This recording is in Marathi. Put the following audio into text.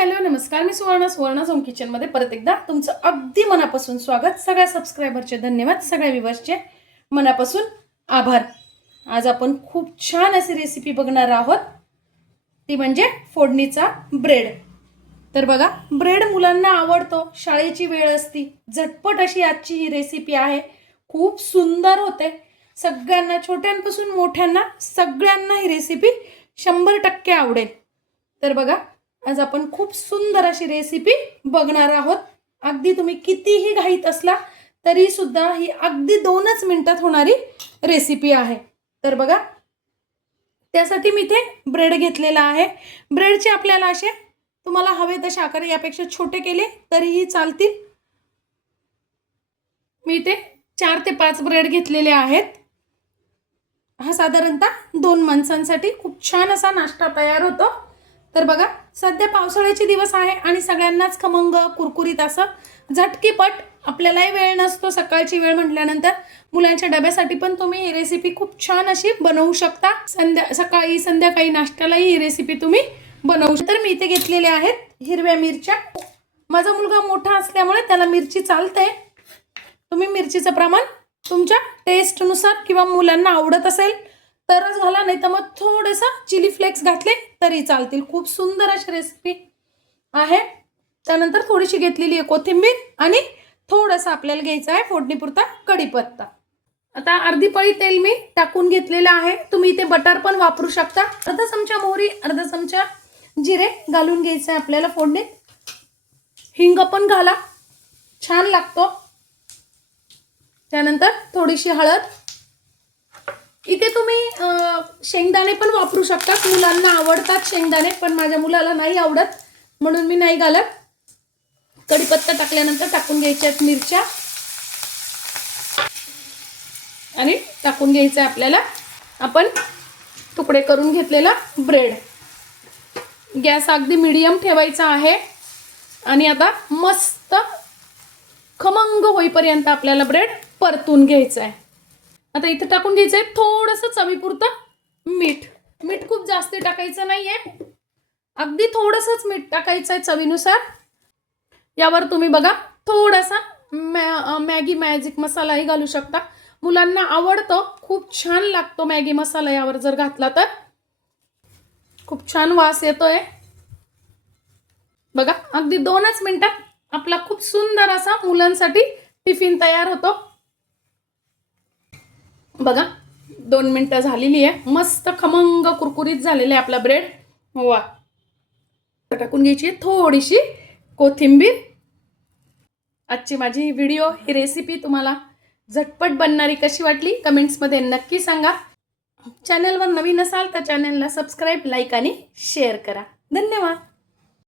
हॅलो नमस्कार, मी सुवर्णा होम किचनमध्ये परत एकदा तुमचं अगदी मनापासून स्वागत. सगळ्या सबस्क्रायबरचे धन्यवाद, सगळ्या व्ह्यूअर्सचे मनापासून आभार. आज आपण खूप छान अशी रेसिपी बघणार आहोत, ती म्हणजे फोडणीचा ब्रेड. तर बघा, ब्रेड मुलांना आवडतो, शाळेची वेळ असती, झटपट अशी आजची ही रेसिपी आहे. खूप सुंदर होते, सगळ्यांना छोट्यांपासून मोठ्यांना सगळ्यांना ही रेसिपी 100% आवडेल. तर बघा, आज आपण खूप सुंदर अशी रेसिपी बघणार आहोत. अगदी तुम्ही कितीही घाईत असला तरी सुद्धा ही अगदी 2च मिनिटात होणारी रेसिपी आहे. तर बघा, त्यासाठी मी इथे ब्रेड घेतलेला आहे. ब्रेडचे आपल्याला असे तुम्हाला हवे तसे आकार, यापेक्षा छोटे केले तरीही चालतील. मी इथे 4 ते 5 ब्रेड घेतलेले आहेत. हा साधारणतः 2 माणसांसाठी खूप छान असा नाश्ता तयार होतो. तर बघा, सध्या पावसाळ्याचे दिवस आहे आणि सगळ्यांनाच खमंग कुरकुरीत असं झटकीपट, आपल्यालाही वेळ नसतो सकाळची वेळ म्हटल्यानंतर, मुलांच्या डब्यासाठी पण तुम्ही ही रेसिपी खूप छान अशी बनवू शकता. सकाळी संध्याकाळी नाश्त्यालाही ही रेसिपी तुम्ही बनवू शकता. तर मी इथे घेतलेले आहेत हिरव्या मिरच्या. माझा मुलगा मोठा असल्यामुळे त्याला मिरची चालते. तुम्ही मिरचीचं प्रमाण तुमच्या टेस्टनुसार किंवा मुलांना आवडत असेल तरच घाला, नाही तर मग थोडंसं चिली फ्लेक्स घातले तरी चालतील. खूप सुंदर अशी रेसिपी आहे. त्यानंतर थोडीशी घेतलेली आहे कोथिंबीर आणि थोडंसं आपल्याला घ्यायचं आहे फोडणीपुरता कढीपत्ता. आता अर्धी पळी तेल मी टाकून घेतलेलं आहे. तुम्ही इथे बटर पण वापरू शकता. अर्धा चमचा मोहरी, अर्धा चमचा जिरे घालून घ्यायचं आहे आपल्याला फोडणीत. हिंग पण घाला, छान लागतो. त्यानंतर थोडीशी हळद. इथे तुम्ही शेंगदाणे पण वापरू शकता, मुलांना आवडतात शेंगदाणे, पण माझ्या मुलाला नाही आवडत म्हणून मी नाही घालत. कढीपत्ता टाकल्यानंतर टाकून घ्यायच्या मिरच्या आणि टाकून घ्यायचं आपल्याला आपण तुकडे करून घेतलेला ब्रेड. गॅस अगदी मीडियम ठेवायचा आहे आणि आता मस्त खमंग होईपर्यंत आपल्याला ब्रेड परतून घ्यायचं आहे. आता इथे टाकून घ्यायचं आहे थोडंसं चवीपुरतं मीठ. मीठ खूप जास्त टाकायचं नाहीये, अगदी थोडंसंच मीठ टाकायचं आहे चवीनुसार. यावर तुम्ही बघा थोडासा मॅगी मॅजिक मसालाही घालू शकता. मुलांना आवडतो, खूप छान लागतो मॅगी मसाला यावर जर घातला तर. खूप छान वास येतोय. बघा, अगदी 2च मिनिटात आपला खूप सुंदर असा मुलांसाठी टिफिन तयार होतो. बघा, 2 मिनिटं झालेली आहे. मस्त खमंग कुरकुरीत झालेला आहे आपला ब्रेड. वा, टाकून घ्यायची थोडीशी कोथिंबीर. आजची माझी ही व्हिडिओ, ही रेसिपी तुम्हाला झटपट बनणारी कशी वाटली कमेंट्समध्ये नक्की सांगा. चॅनलवर नवीन असाल तर चॅनलला सबस्क्राईब, लाईक आणि शेअर करा. धन्यवाद.